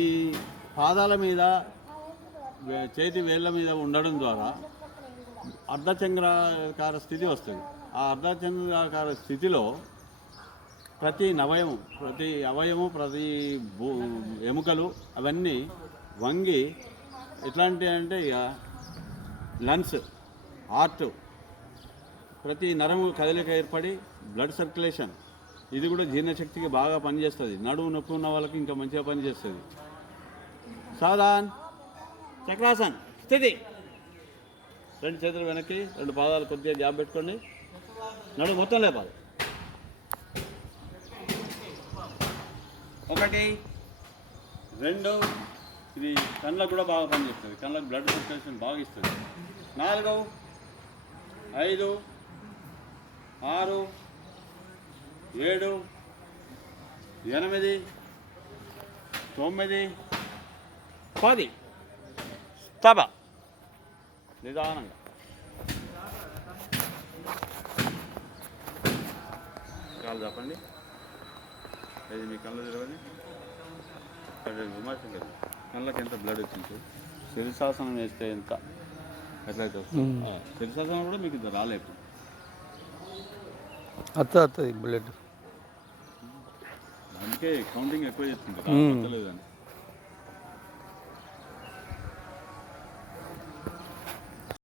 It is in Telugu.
ఈ పాదాల మీద చేతి వేళ్ళ మీద ఉండడం ద్వారా అర్ధచంద్రాకార స్థితి వస్తుంది. ఆ అర్ధచంద్రాకార స్థితిలో ప్రతి అవయము ప్రతి ఎముకలు అవన్నీ వంగి ఎట్లాంటి అంటే ఇక లంగ్స్, హార్ట్, ప్రతి నరము కదలిక ఏర్పడి బ్లడ్ సర్క్యులేషన్, ఇది కూడా జీర్ణశక్తికి బాగా పనిచేస్తుంది. నడుము నొప్పి ఉన్న వాళ్ళకి ఇంకా మంచిగా పనిచేస్తుంది. సావధాన్, చక్రాసన్ స్థితి. రెండు చేతులు వెనక్కి, రెండు పాదాలు కొద్దిగా గ్యాప్ పెట్టుకోండి. నడుము మొత్తం లేపాలి. 1 2, ఇది కళ్ళకు కూడా బాగా పనిచేస్తుంది. కళ్ళకు బ్లడ్ సర్క్యులేషన్ బాగా ఇస్తుంది. 4 5 6 7 8 9 10. స్తబ నిదానంగా. కాలు చెప్పండి. ఇది మీ కళ్ళు తెరవని విమర్శం కదా. కళ్ళకి ఎంత బ్లడ్ వచ్చింది. శిరశాసనం వేస్తే ఎంత ఎట్లయితే వస్తుంది. శిరశాసనం కూడా మీకు ఇది రాలేదు. వస్తుంది బ్లడ్. అందుకే కౌంటింగ్ ఎక్కువ చేస్తుంది.